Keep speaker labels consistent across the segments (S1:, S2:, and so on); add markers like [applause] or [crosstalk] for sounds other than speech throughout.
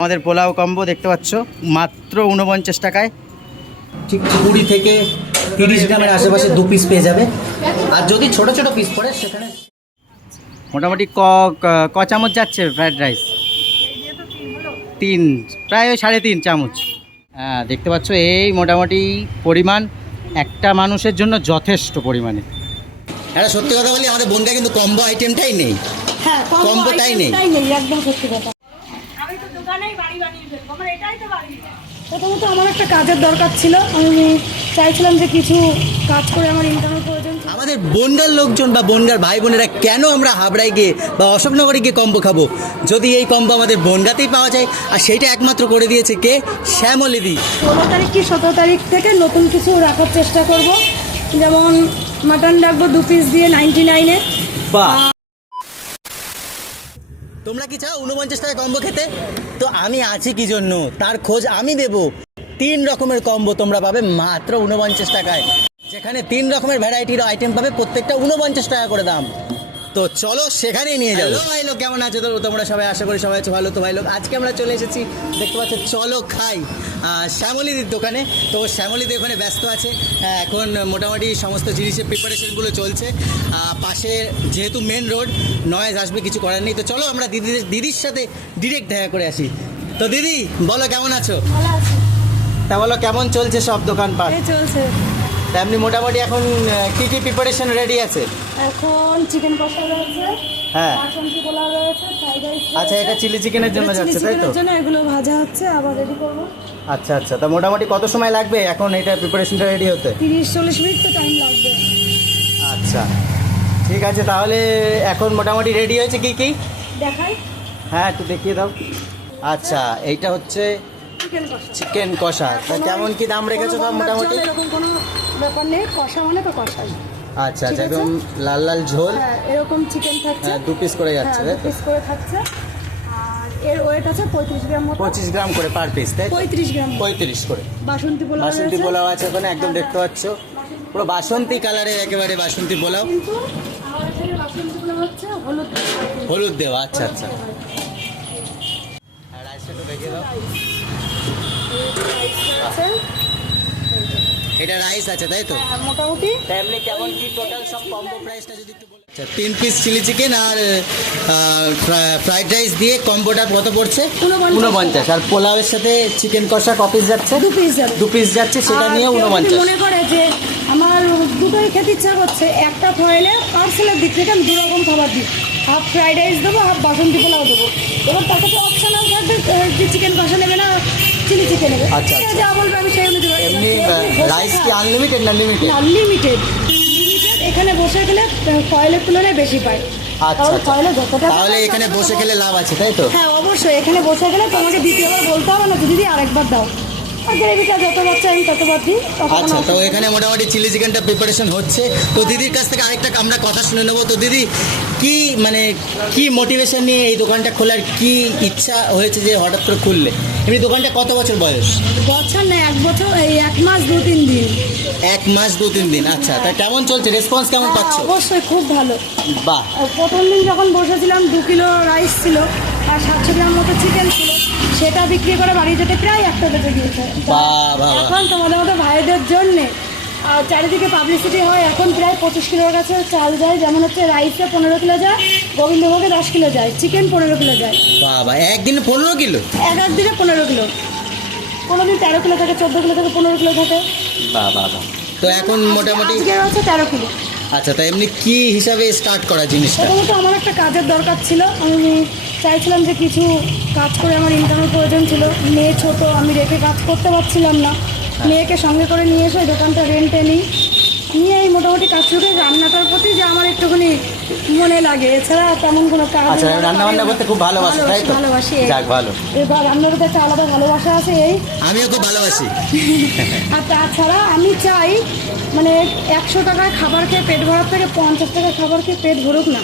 S1: আমাদের পোলাও কম্বো দেখতে পাচ্ছ মাত্র উনপঞ্চাশ টাকায়। ঠিক কুড়ি থেকে তিরিশ গ্রামের আশেপাশে দু পিস পেয়ে যাবে। আর যদি ছোট ছোট পিস পড়ে সেখানে মোটামুটি ক ক- চামচ যাচ্ছে ফ্রাইড রাইস তিন প্রায় ওই সাড়ে তিন চামচ। হ্যাঁ দেখতে পাচ্ছ এই মোটামুটি পরিমাণ একটা মানুষের জন্য যথেষ্ট পরিমাণে।
S2: একটা সত্যি কথা বলি আমাদের বোনটা কিন্তু কম্বো আইটেমটাই নেই।
S3: হ্যাঁ
S2: কম্বোটাই নেই।
S3: একদম সত্যি কথা।
S4: দোকানেই বাড়ি বানিয়ে ফেলব। আমার এটাই তো বাড়ি।
S3: প্রথমত আমার একটা কাজের দরকার ছিল। আমি চাইছিলাম যে কিছু কাজ করে আমার ইনকামের প্রয়োজন
S2: আমাদের বনগার লোকজন বা বনগার ভাই বোনেরা কেন আমরা হাবড়ায় গিয়ে বা অশোকনগরে গিয়ে কম্বো খাব? যদি এই কম্বো আমাদের বনগাতেই পাওয়া যায় আর সেইটা একমাত্র করে দিয়েছে কে? শ্যামলিদি
S3: ষোলো তারিখ কি সতেরো তারিখ থেকে নতুন কিছু রাখার চেষ্টা করব। যেমন মাটন রাখব দু পিস দিয়ে নাইনটি নাইনে
S2: বাহ। তোমরা কি চাও উনপঞ্চাশ টাকা কম্বো খেতে? তো আমি আছি কি জন্য? তার খোঁজ আমি দেব। তিন রকমের কম্বো তোমরা পাবে মাত্র উনপঞ্চাশ টাকায়। যেখানে তিন রকমের ভ্যারাইটির আইটেম পাবে, প্রত্যেকটা উনপঞ্চাশ টাকা করে দাম। তো চলো সেখানেই নিয়ে যাব। ভাই লোক কেমন আছে তো তোমরা সবাই আশা করি সবাই আছো ভালো তো ভাই লোক। আজকে আমরা চলে এসেছি দেখতে পাচ্ছ চলো খাই। শ্যামলিদির দোকানে। তো শ্যামলিদি ওখানে ব্যস্ত আছে। এখন মোটামুটি সমস্ত জিনিসের প্রিপারেশনগুলো চলছে। পাশে যেহেতু মেন রোড নয়েজ আসবে কিছু করার নেই। তো চলো আমরা দিদির দিদির সাথে ডিরেক্ট দেখা করে আসি। তো দিদি বলো কেমন আছো?
S1: তা বলো কেমন চলছে সব দোকানপাট?
S3: চলছে।
S1: তা এমনি মোটামুটি এখন কি কি প্রিপারেশন রেডি আছে?
S3: এখন চিকেন কষা রয়েছে
S1: হ্যাঁ।
S3: রয়েছে রাইস
S1: আচ্ছা এটা চিলি চিকেনের জন্য যাচ্ছে তাই তো?
S3: জন্য এগুলো ভাজা হচ্ছে আবার রেডি করব।
S1: আচ্ছা আচ্ছা তা মোটামুটি কত সময় লাগবে এখন এটা প্রিপারেশনটা রেডি হতে?
S3: তিরিশ চল্লিশ মিনিট তো টাইম লাগবে।
S1: আচ্ছা ঠিক আছে তাহলে এখন মোটামুটি রেডি হয়েছে কি কি?
S3: দেখাই।
S1: হ্যাঁ একটু দেখিয়ে দাও। আচ্ছা এইটা হচ্ছে
S3: চিকেন কষা।
S1: চিকেন কষা। তা কেমন কি দাম রেখেছো মোটামুটি?
S3: এরকম কোনো ব্যাপার নেই কষা মানে তো কষাই।
S1: আচ্ছা আচ্ছা একদম লাল লাল ঝোল।
S3: হ্যাঁ এরকম চিকেন থাকছে।
S1: হ্যাঁ দু পিস করে যাচ্ছে
S3: হ্যাঁ
S1: তাই তো?
S3: পিস করে থাকছে। এর ওয়েট আছে পঁয়ত্রিশ গ্রাম মতো।
S1: পঁচিশ গ্রাম করে পার পিস তাই
S3: পঁয়ত্রিশ গ্রাম।
S1: পঁয়ত্রিশ করে।
S3: বাসন্তী পোলাও
S1: বাসন্তী পোলাও আছে ওখানে একদম দেখতে পাচ্ছ। পুরো বাসন্তী কালারের একেবারে বাসন্তী পোলাও।
S3: কিন্তু বাসন্তী পোলাও হচ্ছে হলুদ
S1: হলুদ দেওয়া আচ্ছা আচ্ছা। আর রাইসটা দাও। এটা রাইস আছে তাই তো?
S3: মোটামুটি।
S1: এমনি কেমন কি টোটাল সব কম্বো প্রাইসটা যদি একটু বলে আচ্ছা তিন পিস চিলি চিকেন আর ফ্রাইড রাইস দিয়ে কম্বোটা কত পড়ছে? উনপঞ্চাশ আর পোলাওয়ের সাথে চিকেন কষা ক পিস যাচ্ছে?
S3: দু পিস যাবে।
S1: দু পিস যাচ্ছে সেটা নিয়ে উনপঞ্চাশ
S3: মনে করে যে আমার দুটোই খেতে ইচ্ছা করছে একটা ফয়েলে পার্সেলের দিক থেকে আমি দু রকম খাবার দিই। হাফ ফ্রাইড রাইস দেবো হাফ বাসন্তী পোলাও দেবো। এবার তার কাছে অপশনাল থাকবে যে চিকেন কষা নেবে না চিলি চিকেন নেবে
S1: আচ্ছা, আচ্ছা।
S3: যা বলবে আমি সেই অনুযায়ী।
S1: এমনি রাইস কি আনলিমিটেড না লিমিটেড
S3: আনলিমিটেড লিমিটেড এখানে বসে গেলে ফয়েলের তুলনায় বেশি পায়।
S1: আচ্ছা, আচ্ছা।
S3: যতটা
S2: তাহলে এখানে বসে গেলে লাভ আছে তাই তো?
S3: হ্যাঁ অবশ্যই। এখানে বসে গেলে তোমাকে দ্বিতীয়বার বলতে হবে না দিদি আরেকবার দাও। গ্রেভিটা যতবার চাই আমি ততবার দিই
S2: আচ্ছা তো এখানে মোটামুটি চিলি চিকেনটা প্রিপারেশন হচ্ছে। তো দিদির কাছ থেকে আরেকটা আমরা কথা শুনে নেব। তো দিদি কি মানে কি মোটিভেশন নিয়ে এই দোকানটা খোলার কি ইচ্ছা হয়েছে যে হঠাৎ করে খুললে? এমনি দোকানটা কত বছর বয়স?
S3: বছর না এক বছর এই এক মাস দু তিন দিন।
S2: এক মাস দু তিন দিন আচ্ছা তা কেমন চলছে? রেসপন্স কেমন
S3: হ্যাঁ,
S2: পাচ্ছ?
S3: অবশ্যই খুব ভালো।
S2: বাহ।
S3: প্রথম দিন যখন বসেছিলাম দু কিলো রাইস ছিল আর সাতশো গ্রাম মতো চিকেন ছিল। সেটা বিক্রি করে বাড়ি যেতে প্রায় একটা বেজে গিয়েছে। এখন তোমাদের মতো ভাইদের জন্যে আর চারিদিকে পাবলিসিটি হয় এখন প্রায় পঁচিশ কিলোর কাছে চাল যায় যেমন হচ্ছে রাইসে পনেরো কিলো যায় গোবিন্দভোগে দশ কিলো যায় চিকেন পনেরো কিলো যায়।
S2: বাবা একদিনে পনেরো কিলো?
S3: এক এক দিনে পনেরো কিলো। কোনো দিন তেরো কিলো থাকে চোদ্দ কিলো থেকে পনেরো কিলো থাকে।
S1: বাহ
S2: তো এখন মোটামুটি
S3: আজকে হচ্ছে তেরো কিলো।
S2: আচ্ছা তা এমনি কি হিসাবে স্টার্ট করা জিনিসটা?
S3: প্রথমত আমার একটা কাজের দরকার ছিল। আমি চাইছিলাম যে কিছু কাজ করে আমার ইনকামের প্রয়োজন ছিল। মেয়ে ছোট আমি রেখে কাজ করতে পারছিলাম না। মেয়েকে সঙ্গে করে নিয়ে এসে দোকানটা রেন্টে নিই। নিয়ে এই মোটামুটি কাজ শুরু রান্নাটার প্রতি যে আমার একটুখানি মনে লাগে। এছাড়া তেমন কোনো কাজ
S1: আচ্ছা
S3: আমার
S1: রান্না বান্না করতে খুব ভালোবাসো তাই তো?
S3: ভালোবাসি।
S1: যাক ভালো।
S3: এবার রান্নার প্রতি একটা আলাদা ভালোবাসা আছে এই।
S2: আমিও খুব ভালোবাসি। [laughs]
S3: আর তাছাড়া আমি চাই মানে একশো টাকায় খাবার খেয়ে পেট ভরার থেকে পঞ্চাশ টাকায় খাবার খেয়ে পেট ভরুক না।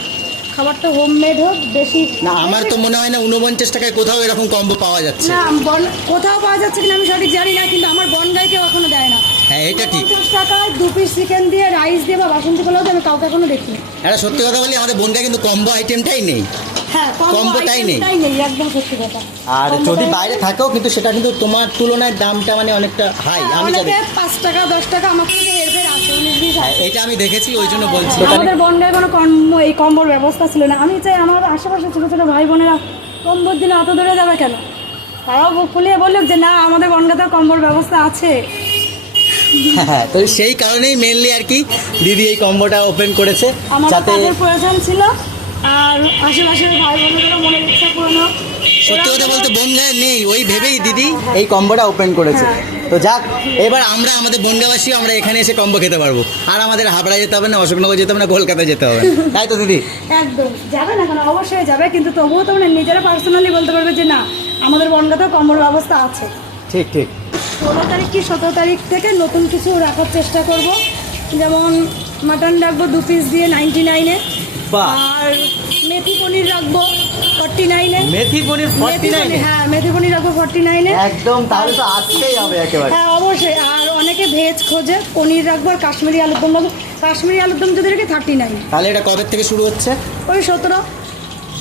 S3: খাবারটা হোমমেড হোক বেশি
S2: না আমার তো মনে হয় না উনপঞ্চাশ টাকায় কোথাও এরকম কম্বো পাওয়া যাচ্ছে।
S3: না বন কোথাও পাওয়া যাচ্ছে কিনা আমি সঠিক জানি না কিন্তু আমার বনগাই কেউ এখনও দেয় না।
S2: হ্যাঁ এটা ঠিক।
S3: পঞ্চাশ টাকায় দু পিস চিকেন দিয়ে রাইস দিয়ে বা বাসন্তী পোলাও দিয়ে আমি কাউকে এখনও দেখিনি।
S2: একটা সত্যি কথা বলি আমাদের বোনটা কিন্তু কম্বো আইটেমটাই নেই।
S3: হ্যাঁ
S2: কম্বোটাই নেই
S3: তাই নেই।
S2: আর যদি বাইরে। থাকেও কিন্তু সেটা কিন্তু তোমার তুলনায় দামটা মানে অনেকটা হাই আমি জানি।
S3: পাঁচ টাকা দশ টাকা আমার থেকে
S2: হ্যাঁ, এটা আমি দেখেছি ওই জন্য বলছি।
S3: আমাদের বন্ডায় কোনো কম্ব এই কম্বর ব্যবস্থা ছিল না। আমি চাই আমার আশেপাশে ছোটো ছোটো ভাই বোনেরা কম্বর দিনে অত দূরে যাবে কেন? তারাও ফুলিয়ে বলল যে না আমাদের বন্ডাতেও কম্বর ব্যবস্থা আছে।
S2: হ্যাঁ তো সেই কারণেই মেনলি আর কি দিদি এই কম্বোটা ওপেন করেছে যাতে
S3: প্রয়োজন ছিল আর আশেপাশের ভাই বোনেদেরও মনের ইচ্ছা পূরণ
S2: সত্যি কথা বলতে বনগাঁ নেই ওই ভেবেই দিদি এই কম্বোটা ওপেন করেছে।
S3: হ্যাঁ।
S2: তো যাক এবার আমরা আমাদের বনগাঁবাসী আমরা এখানে এসে কম্বো খেতে পারব। আর আমাদের হাবড়া যেতে হবে না অশোকনগর যেতে হবে না কলকাতা যেতে হবে। [laughs] তাই তো দিদি?
S3: একদম। যাবে না কেন অবশ্যই যাবে কিন্তু তবুও তোমরা নিজেরা পার্সোনালি বলতে পারবে যে না আমাদের বনগাতেও কম্বর ব্যবস্থা আছে।
S2: ঠিক ঠিক।
S3: ষোলো তারিখ কি সতেরো তারিখ থেকে নতুন কিছু রাখার চেষ্টা করব। যেমন মাটন রাখব দু পিস দিয়ে নাইনটি নাইনে আর মেথি পনির রাখব ফর্টি নাইনে
S2: মেথি পনির
S3: পনির হ্যাঁ মেথি পনির রাখব ফর্টি নাইনে
S2: একদম তাহলে তো আসতেই হবে একেবারে।
S3: হ্যাঁ অবশ্যই। আর অনেকে ভেজ খোঁজে পনির রাখব আর কাশ্মীরি আলুর দম রাখব। কাশ্মীরি আলুর দম যদি রেখে থার্টি নাইন
S2: তাহলে এটা কবে থেকে শুরু হচ্ছে?
S3: ওই সতেরো।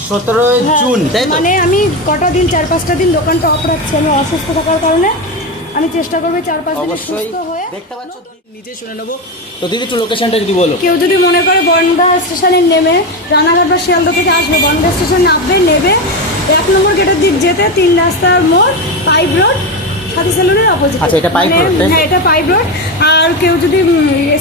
S2: সতেরোই জুন তাই
S3: মানে আমি কটা দিন চার পাঁচটা দিন দোকানটা অফ রাখছি। আমি অসুস্থ থাকার কারণে। আমি চেষ্টা করব চার পাঁচ দিন সুস্থ হয়ে
S2: দেখতে পাচ্ছ নিজে শুনে নেব। তো দিদি একটু লোকেশনটা যদি বলো।
S3: কেউ যদি মনে করে বনগা স্টেশনে নেমে রানাঘাট বা শিয়ালদা থেকে আসবে বনগা স্টেশন নামবে নেবে এক নম্বর গেটের দিক যেতে তিন রাস্তার মোড় পাইপ রোড সাথী সেলুনের অপোজিট
S2: আচ্ছা, এটা পাইপ রোড,
S3: হ্যাঁ এটা পাইপ রোড। আর কেউ যদি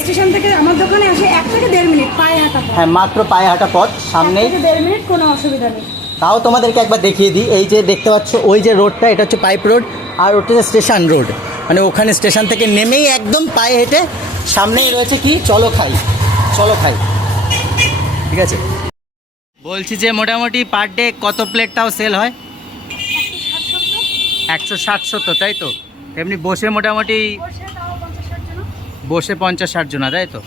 S3: স্টেশন থেকে আমার দোকানে আসে এক থেকে দেড় মিনিট পায়ে হাঁটা পথ।
S2: হ্যাঁ মাত্র পায়ে হাঁটা পথ সামনেই।
S3: দেড় মিনিট কোনো অসুবিধা নেই।
S2: তাও তোমাদেরকে একবার দেখিয়ে দিই। এই যে দেখতে পাচ্ছ ওই যে রোডটা এটা হচ্ছে পাইপ রোড আর ওটা হচ্ছে স্টেশন রোড। মানে ওখানে স্টেশন থেকে নেমেই একদম পায়ে হেঁটে সামনেই রয়েছে কি? চলো খাই। চলো খাই। ঠিক আছে? বলছি যে মোটামুটি পার ডে কত প্লেট তাও সেল হয়? একশো ষাট সত্তর তাই তো? এমনি বসে মোটামুটি
S3: বসে পঞ্চাশ ষাট জন
S2: তাই তো?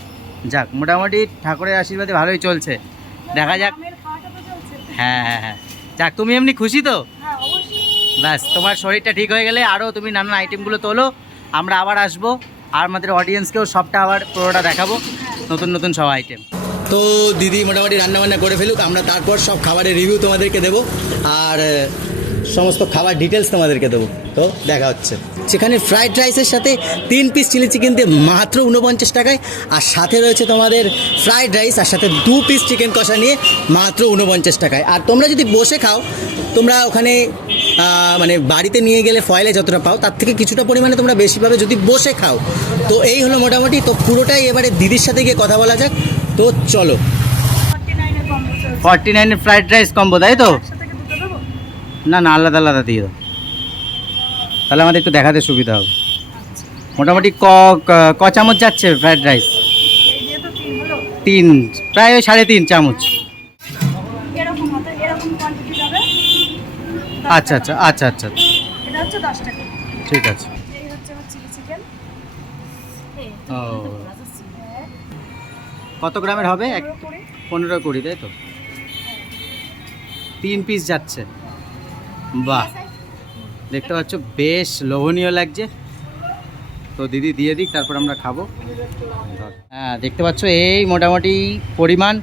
S2: যাক মোটামুটি ঠাকুরের আশীর্বাদে ভালোই চলছে। দেখা যাক। হ্যাঁ হ্যাঁ হ্যাঁ। যাক তুমি এমনি খুশি তো?
S3: হ্যাঁ
S2: ব্যাস তোমার শরীরটা ঠিক হয়ে গেলে আরও তুমি নানান আইটেমগুলো তোলো। আমরা আবার আসব আর আমাদের অডিয়েন্সকেও সবটা আবার পুরোটা দেখাবো নতুন নতুন সব আইটেম তো দিদি মোটামুটি রান্নাবান্না করে ফেলুক আমরা তারপর সব খাবারের রিভিউ তোমাদেরকে দেবো আর সমস্ত খাবার ডিটেলস তোমাদেরকে দেবো। তো দেখা হচ্ছে। সেখানে ফ্রাইড রাইসের সাথে তিন পিস চিলি চিকেন দিয়ে মাত্র উনপঞ্চাশ টাকায়। আর সাথে রয়েছে তোমাদের ফ্রাইড রাইস আর সাথে দু পিস চিকেন কষা নিয়ে মাত্র উনপঞ্চাশ টাকায়। আর তোমরা যদি বসে খাও তোমরা ওখানে মানে বাড়িতে নিয়ে গেলে ফয়েলে যতটা পাও তার থেকে কিছুটা পরিমাণে তোমরা বেশি পাবে যদি বসে খাও। তো এই হলো মোটামুটি তো পুরোটাই এবারে দিদির সাথে গিয়ে কথা বলা যাক। তো চলো।
S3: ফর্টি নাইনের
S2: ফ্রাইড রাইস কম্বো তাই তো? না না আলাদা আলাদা দিয়ে দাও। তাহলে আমাদের একটু দেখাতে সুবিধা হবে। মোটামুটি ক, ক- চামচ যাচ্ছে ফ্রাইড রাইস
S3: তিন,
S2: প্রায় ওই সাড়ে তিন চামচ। আচ্ছা আচ্ছা আচ্ছা আচ্ছা। ঠিক আছে। কত গ্রামের হবে? এক পনেরো কুড়ি, তাই তো? তিন পিস যাচ্ছে। বাহ। দেখতে পাচ্ছ, বেশ লোভনীয় লাগছে। তো দিদি দিয়ে দিক, তারপর আমরা খাব। হ্যাঁ দেখতে পাচ্ছ, এই মোটামুটি পরিমাণ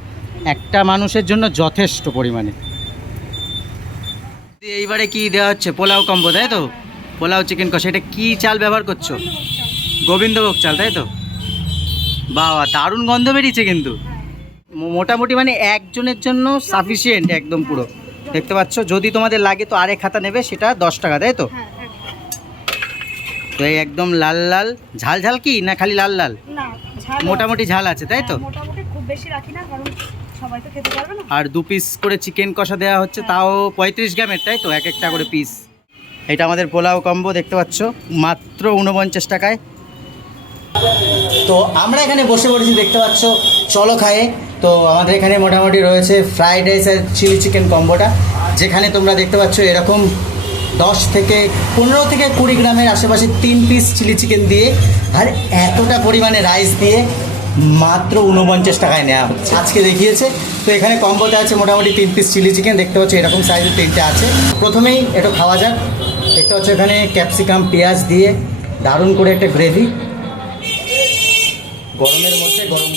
S2: একটা মানুষের জন্য যথেষ্ট পরিমাণে। এইবারে কি দেওয়া হচ্ছে? পোলাও কম্বো তাই তো? পোলাও চিকেন কষা, এটা কী চাল ব্যবহার করছ? গোবিন্দভোগ চাল, তাই তো? বাবা, দারুণ গন্ধ বেরিয়েছে কিন্তু। মোটামুটি মানে একজনের জন্য সাফিসিয়েন্ট একদম পুরো। দেখতে পাচ্ছ? যদি তোমাদের লাগে তো আরেক খাতা নেবে সেটা দশ টাকা তাই তো?
S3: হ্যাঁ একদম।
S2: তো এই একদম লাল লাল। ঝাল ঝাল কি না খালি লাল লাল? মোটামুটি ঝাল আছে তাই তো?
S3: হ্যাঁ, মোটামুটি খুব বেশি রাখি না কারণ সবাই তো খেতে পারবে না।
S2: আর দু পিস করে চিকেন কষা দেওয়া হচ্ছে তাও পঁয়ত্রিশ গ্রামের তাই তো? এক একটা করে পিস এটা আমাদের পোলাও কম্বো দেখতে পাচ্ছ? মাত্র উনপঞ্চাশ টাকায়। তো আমরা এখানে বসে পড়েছি দেখতে পাচ্ছ? চলো খায়ে। তো আমাদের এখানে মোটামুটি রয়েছে ফ্রাইড রাইস আর চিলি চিকেন কম্বোটা যেখানে তোমরা দেখতে পাচ্ছ এরকম দশ থেকে পনেরো থেকে কুড়ি গ্রামের আশেপাশে তিন পিস চিলি চিকেন দিয়ে আর এতটা পরিমাণে রাইস দিয়ে মাত্র উনপঞ্চাশ টাকায় নেওয়া হচ্ছে। আজকে দেখিয়েছে। তো এখানে কম্বোতে আছে মোটামুটি তিন পিস চিলি চিকেন দেখতে পাচ্ছ এরকম সাইজের তিনটে আছে। প্রথমেই একটু খাওয়া যাক। দেখতে পাচ্ছ এখানে ক্যাপসিকাম পেঁয়াজ দিয়ে দারুণ করে একটা গ্রেভি গরমের মধ্যে গরম।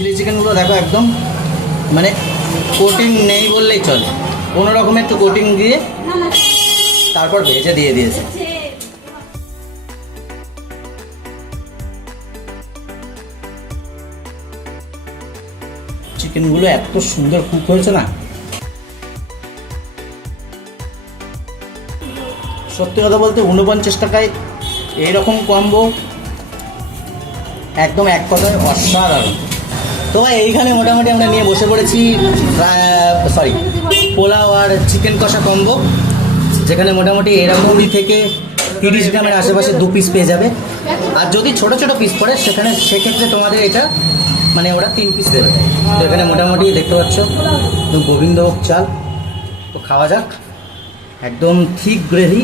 S2: চিলি চিকেনগুলো দেখো একদম মানে কোটিং নেই বললেই চলে। কোনো রকমের একটু কোটিং দিয়ে তারপর ভেজে দিয়ে দিয়েছে। চিকেনগুলো এত সুন্দর কুক হয়েছে না? সত্যি কথা বলতে উনপঞ্চাশ টাকায় এইরকম কম্বো একদম এক কথায় অসাধারণ। তো ভাই এইখানে মোটামুটি আমরা নিয়ে বসে পড়েছি সরি পোলাও আর চিকেন কষা কম্বো যেখানে মোটামুটি এরকম থেকে তিরিশ গ্রামের আশেপাশে দু পিস পেয়ে যাবে। আর যদি ছোট ছোট পিস পড়ে, সেখানে সেক্ষেত্রে তোমাদের এটা মানে ওরা তিন পিস দেবে। তো এখানে মোটামুটি দেখতে পাচ্ছ গোবিন্দভোগ চাল। তো খাওয়া যাক, একদম ঠিক গ্রেভি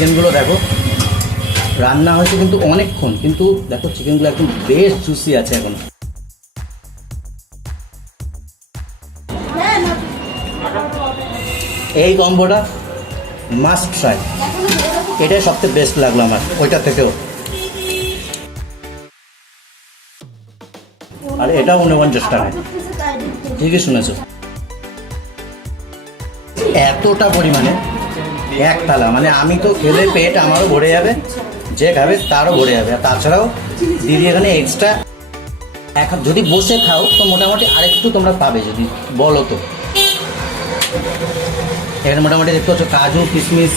S2: চিকেনগুলো দেখো। রান্না হয়েছে কিন্তু অনেকক্ষণ, কিন্তু দেখো চিকেনগুলো একদম বেশ জুসি আছে এখন। এই কম্বোটা মাস্ট ট্রাই এটাই সবথেকে বেস্ট লাগল আমার, ওইটা থেকেও। আর এটাও উনপঞ্চাশ টাকায়। ঠিকই শুনেছো। এতটা পরিমাণে এক মানে আমি তো খেলে পেট আমারও ভরে যাবে, যে খাবে তারও ভরে যাবে। আর তাছাড়াও দিদি এখানে এক্সট্রা এক যদি বসে খাও, তো মোটামুটি আরেকটু তোমরা পাবে যদি, বলো তো। এখানে মোটামুটি দেখতে পাচ্ছ কাজু, কিশমিশ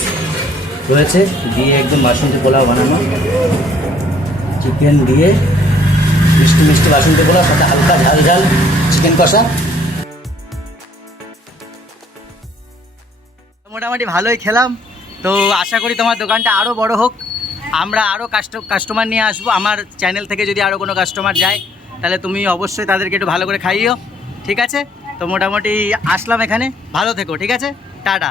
S2: রয়েছে। দিয়ে একদম বাসন্তী পোলাও বানানো। চিকেন দিয়ে মিষ্টি মিষ্টি বাসন্তী পোলাও, সাথে হালকা ঝাল ঝাল চিকেন কষা। মোটামুটি ভালোই খেলাম। তো আশা করি তোমার দোকানটা আরও বড় হোক। আমরা আরও কাস্ট কাস্টমার নিয়ে আসব। আমার চ্যানেল থেকে যদি আরও কোনো কাস্টমার যায়, তাহলে তুমি অবশ্যই তাদেরকে একটু ভালো করে খাইও ঠিক আছে? তো মোটামুটি আসলাম এখানে। ভালো থেকো, ঠিক আছে? টাটা।